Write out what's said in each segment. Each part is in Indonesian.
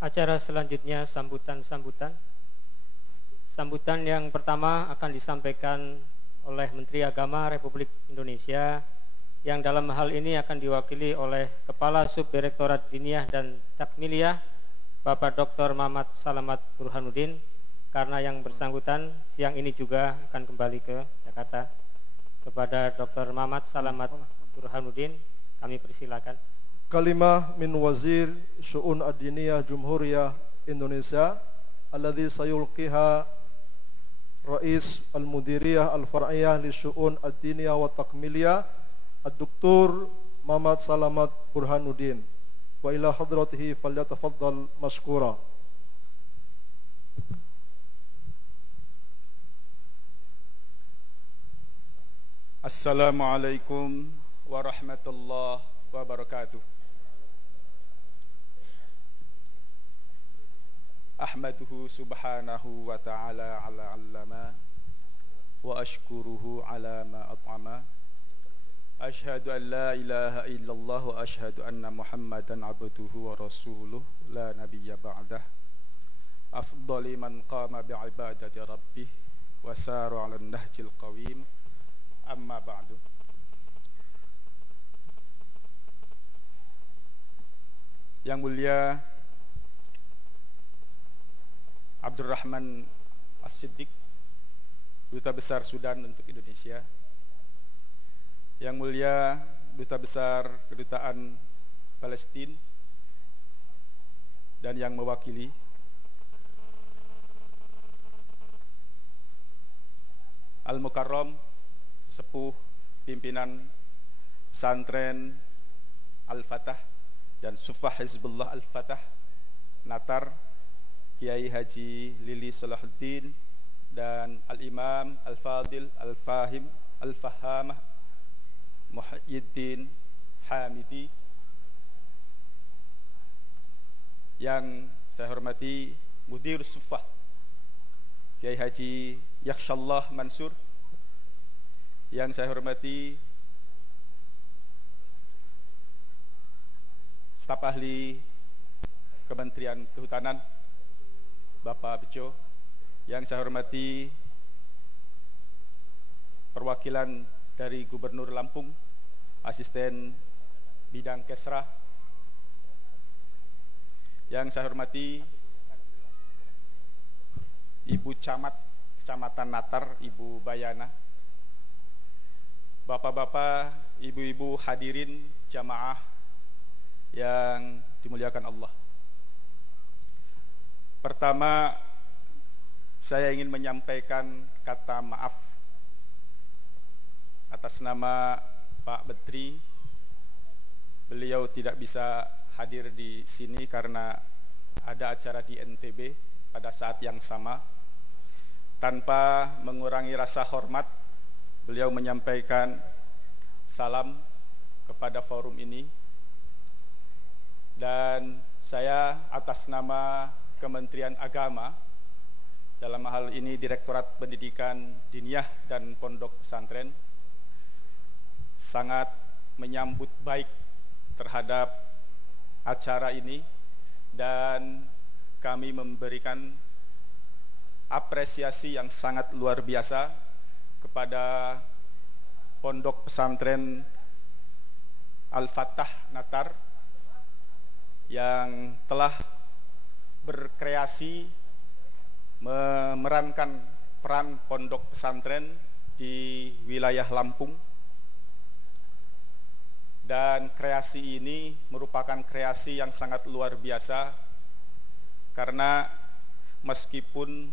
Acara selanjutnya sambutan-sambutan. Sambutan yang pertama akan disampaikan oleh Menteri Agama Republik Indonesia, yang dalam hal ini akan diwakili oleh Kepala Subdirektorat Diniyah dan Takmiliyah, Bapak Dr. Mamat Salamat Burhanuddin, karena yang bersangkutan siang ini juga akan kembali ke Jakarta. Kepada Dr. Mamat Salamat Burhanuddin, kami persilakan. Kalimah min Wazir Syu'un Ad-Diniyah Jumhuriyah Indonesia alladhi sayulqiha Rais Al-Mudiriyah Al-Far'iyah li Syu'un Ad-Diniyah wa Takmiliyah Ad-Doktor Mamat Salamat Burhanuddin wa ila hadratihi falyatafaddal mashkura. Assalamualaikum warahmatullahi wabarakatuh. Ahmaduhu subhanahu wa ta'ala ala allama wa ashkuruhu ala ma at'ama. Ashhadu an la ilaha illallah wa ashhadu anna Muhammadan abduhu wa rasuluh la nabiyya ba'dah. Afdali man qama bi'ibadati rabbih wa saru ala nahjil qawim. Amma ba'du. Yang mulia Abdurrahman As-Siddiq, Duta Besar Sudan untuk Indonesia. Yang mulia Duta Besar Kedutaan Palestina dan yang mewakili. Al-Mukarram, sepuh pimpinan pesantren Al-Fatah dan Sufah Hizbullah Al-Fatah Natar, Kiai Haji Lili Salahuddin dan Al-Imam Al-Fadil Al-Fahim Al-Fahamah Muhyiddin Hamidi. Yang saya hormati Mudir Sufah Kiai Haji Yakshallah Mansur. Yang saya hormati staf ahli Kementerian Kehutanan Bapak Bejo. Yang saya hormati perwakilan dari Gubernur Lampung, Asisten Bidang Kesra. Yang saya hormati Ibu Camat Kecamatan Natar, Ibu Bayana. Bapak-bapak, ibu-ibu hadirin jamaah yang dimuliakan Allah. Pertama, saya ingin menyampaikan kata maaf atas nama Pak Menteri. Beliau tidak bisa hadir di sini karena ada acara di NTB pada saat yang sama. Tanpa mengurangi rasa hormat, beliau menyampaikan salam kepada forum ini. Dan saya atas nama Kementerian Agama, dalam hal ini Direktorat Pendidikan Diniyah dan Pondok Pesantren, sangat menyambut baik terhadap acara ini, dan kami memberikan apresiasi yang sangat luar biasa kepada Pondok Pesantren Al-Fatah Natar yang telah berkreasi memerankan peran pondok pesantren di wilayah Lampung. Dan kreasi ini merupakan kreasi yang sangat luar biasa, karena meskipun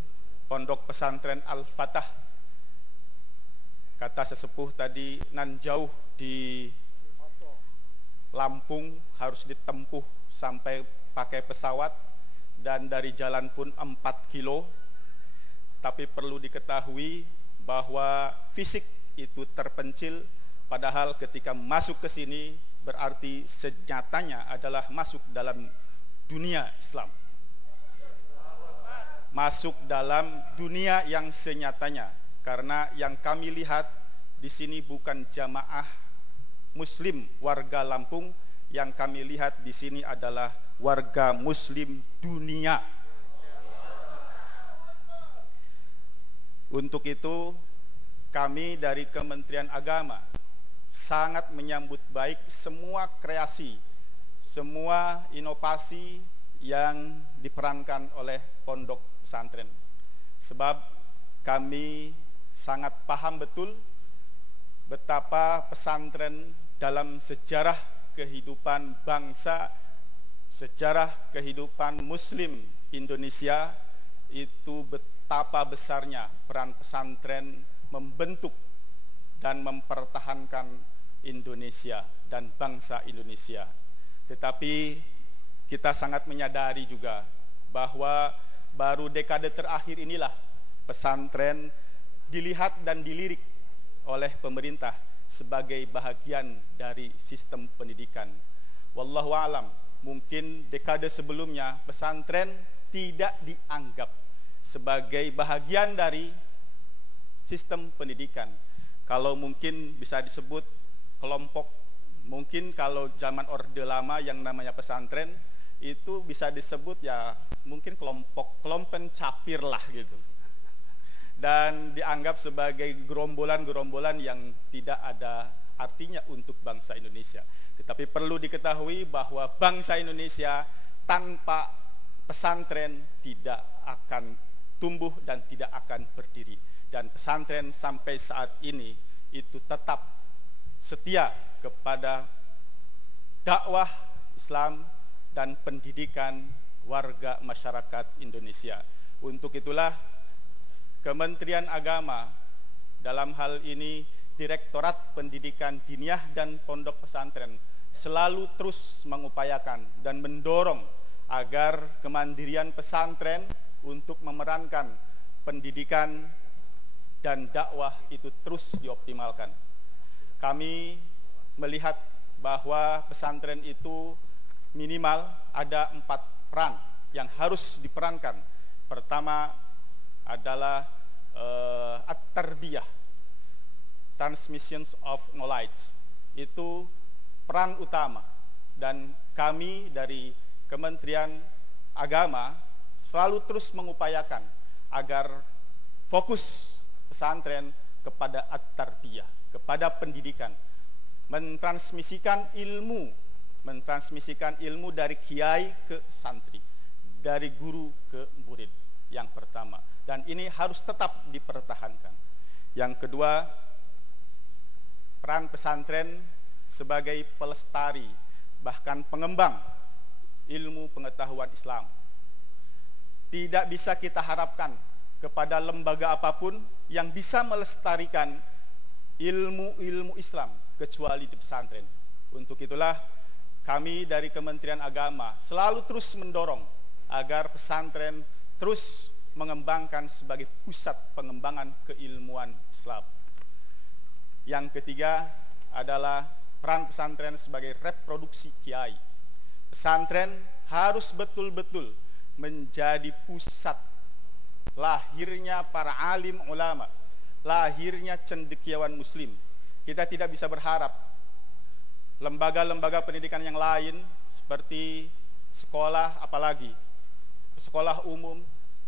pondok pesantren Al-Fatah, kata sesepuh tadi, nan jauh di Lampung, harus ditempuh sampai pakai pesawat, dan dari jalan pun 4 kilo. Tapi perlu diketahui bahwa fisik itu terpencil, padahal ketika masuk ke sini berarti senyatanya adalah masuk dalam dunia Islam. Masuk dalam dunia yang senyatanya, karena yang kami lihat di sini bukan jamaah Muslim warga Lampung, yang kami lihat di sini adalah warga muslim dunia. Untuk itu kami dari Kementerian Agama sangat menyambut baik semua kreasi, semua inovasi yang diperankan oleh pondok pesantren. Sebab kami sangat paham betul betapa pesantren dalam sejarah kehidupan bangsa, sejarah kehidupan muslim Indonesia itu betapa besarnya peran pesantren membentuk dan mempertahankan Indonesia dan bangsa Indonesia. Tetapi kita sangat menyadari juga bahwa baru dekade terakhir inilah pesantren dilihat dan dilirik oleh pemerintah sebagai bahagian dari sistem pendidikan. Wallahu alam, mungkin dekade sebelumnya pesantren tidak dianggap sebagai bahagian dari sistem pendidikan. Kalau mungkin bisa disebut kelompok, mungkin kalau zaman Orde Lama yang namanya pesantren itu bisa disebut ya mungkin kelompok capir lah gitu. Dan dianggap sebagai gerombolan-gerombolan yang tidak ada artinya untuk bangsa Indonesia. Tetapi perlu diketahui bahwa bangsa Indonesia tanpa pesantren tidak akan tumbuh dan tidak akan berdiri. Dan pesantren sampai saat ini itu tetap setia kepada dakwah Islam dan pendidikan warga masyarakat Indonesia. Untuk itulah Kementerian Agama dalam hal ini Direktorat Pendidikan Diniyah dan Pondok Pesantren selalu terus mengupayakan dan mendorong agar kemandirian pesantren untuk memerankan pendidikan dan dakwah itu terus dioptimalkan. Kami melihat bahwa pesantren itu minimal ada 4 peran yang harus diperankan. Pertama adalah at-tarbiyah, transmissions of knowledge. Itu peran utama, dan kami dari Kementerian Agama selalu terus mengupayakan agar fokus pesantren kepada at-tarbiyah, kepada pendidikan, mentransmisikan ilmu dari kiai ke santri, dari guru ke murid, yang pertama. Dan ini harus tetap dipertahankan. Yang kedua, peran pesantren sebagai pelestari, bahkan pengembang ilmu pengetahuan Islam. Tidak bisa kita harapkan kepada lembaga apapun yang bisa melestarikan ilmu-ilmu Islam kecuali di pesantren. Untuk itulah kami dari Kementerian Agama selalu terus mendorong agar pesantren terus mengembangkan sebagai pusat pengembangan keilmuan Islam. Yang ketiga adalah peran pesantren sebagai reproduksi kiai. Pesantren harus betul-betul menjadi pusat lahirnya para alim ulama, lahirnya cendekiawan muslim. Kita tidak bisa berharap lembaga-lembaga pendidikan yang lain seperti sekolah, apalagi sekolah umum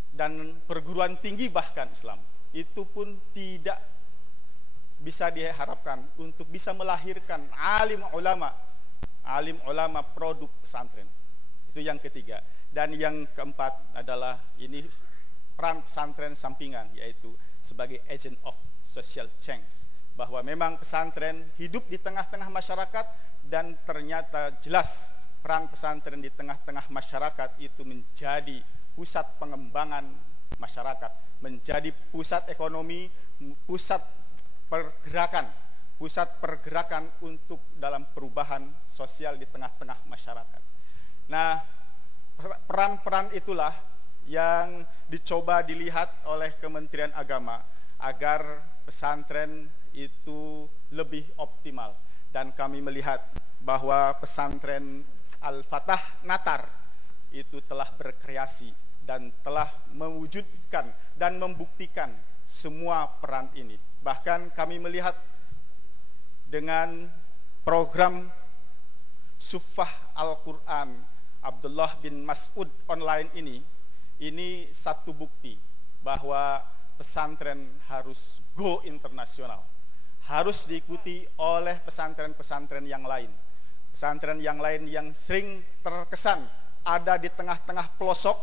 dan perguruan tinggi bahkan Islam, itu pun tidak bisa diharapkan untuk bisa melahirkan alim ulama produk pesantren. Itu yang ketiga. Dan yang keempat adalah ini peran pesantren sampingan, yaitu sebagai agent of social change, bahwa memang pesantren hidup di tengah-tengah masyarakat, dan ternyata jelas peran pesantren di tengah-tengah masyarakat itu menjadi pusat pengembangan masyarakat, menjadi pusat ekonomi, pusat pergerakan untuk dalam perubahan sosial di tengah-tengah masyarakat. Nah, peran-peran itulah yang dicoba dilihat oleh Kementerian Agama agar pesantren itu lebih optimal. Dan kami melihat bahwa pesantren Al-Fatah Natar itu telah berkreasi dan telah mewujudkan dan membuktikan semua peran ini. Bahkan kami melihat dengan program Suffah Al-Quran Abdullah bin Mas'ud online ini satu bukti bahwa pesantren harus go internasional, harus diikuti oleh pesantren-pesantren yang lain. Pesantren yang lain yang sering terkesan ada di tengah-tengah pelosok,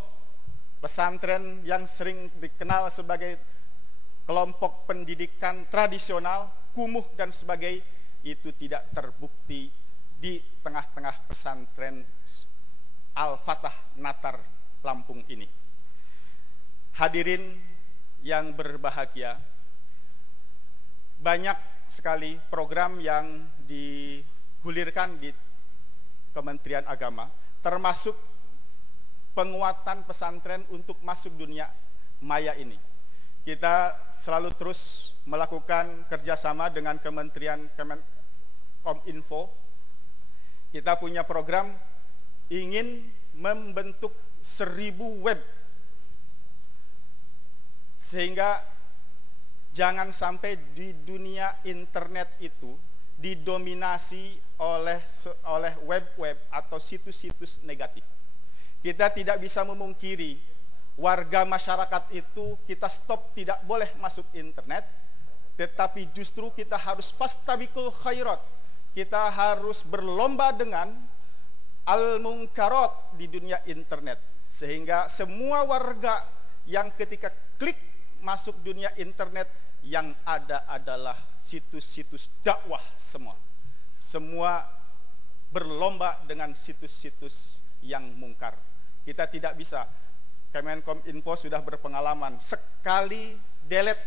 pesantren yang sering dikenal sebagai kelompok pendidikan tradisional, kumuh dan sebagainya, itu tidak terbukti di tengah-tengah pesantren Al-Fatah Natar Lampung ini. Hadirin yang berbahagia, banyak sekali program yang digulirkan di Kementerian Agama, termasuk penguatan pesantren untuk masuk dunia maya ini. Kita selalu terus melakukan kerjasama dengan Kementerian Kominfo. Kita punya program ingin membentuk 1000 web, sehingga jangan sampai di dunia internet itu didominasi oleh web-web atau situs-situs negatif. Kita tidak bisa memungkiri warga masyarakat itu kita stop, tidak boleh masuk internet, tetapi justru kita harus fastabiqul khairat. Kita harus berlomba dengan al-munkarat di dunia internet, sehingga semua warga yang ketika klik masuk dunia internet yang ada adalah situs-situs dakwah semua berlomba dengan situs-situs yang mungkar. Kita tidak bisa, Kemenkominfo sudah berpengalaman, sekali delete,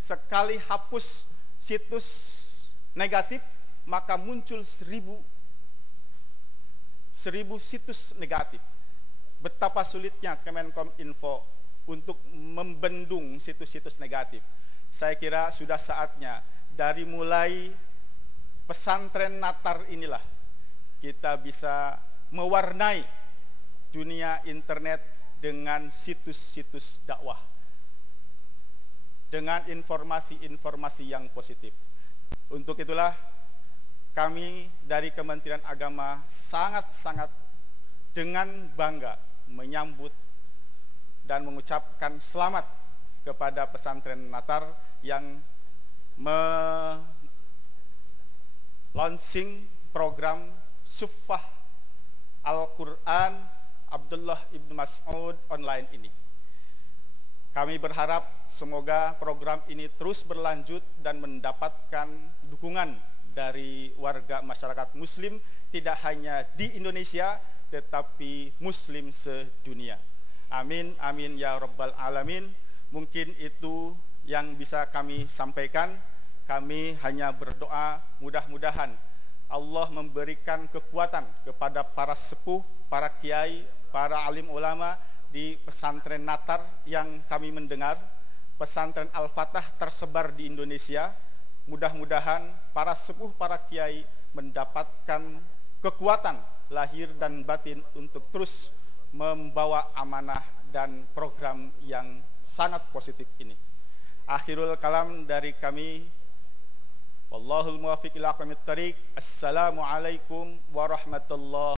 sekali hapus situs negatif, maka muncul 1000 situs negatif. Betapa sulitnya Kemenkominfo untuk membendung situs-situs negatif. Saya kira sudah saatnya dari mulai pesantren Natar inilah kita bisa mewarnai dunia internet dengan situs-situs dakwah, dengan informasi-informasi yang positif. Untuk itulah kami dari Kementerian Agama sangat-sangat dengan bangga menyambut dan mengucapkan selamat kepada pesantren Natar yang launching program Suffah Al-Quran Abdullah ibn Mas'ud online ini. Kami berharap semoga program ini terus berlanjut dan mendapatkan dukungan dari warga masyarakat muslim, tidak hanya di Indonesia tetapi muslim sedunia. Amin, amin ya rabbal alamin. Mungkin itu yang bisa kami sampaikan. Kami hanya berdoa mudah-mudahan Allah memberikan kekuatan kepada para sepuh, para kiai, para alim ulama di pesantren Natar yang kami mendengar. Pesantren Al-Fatah tersebar di Indonesia. Mudah-mudahan para sepuh, para kiai mendapatkan kekuatan lahir dan batin untuk terus membawa amanah dan program yang sangat positif ini. Akhirul kalam dari kami, wallahul muwaffiq ila aqwamit thariq. Assalamualaikum warahmatullahi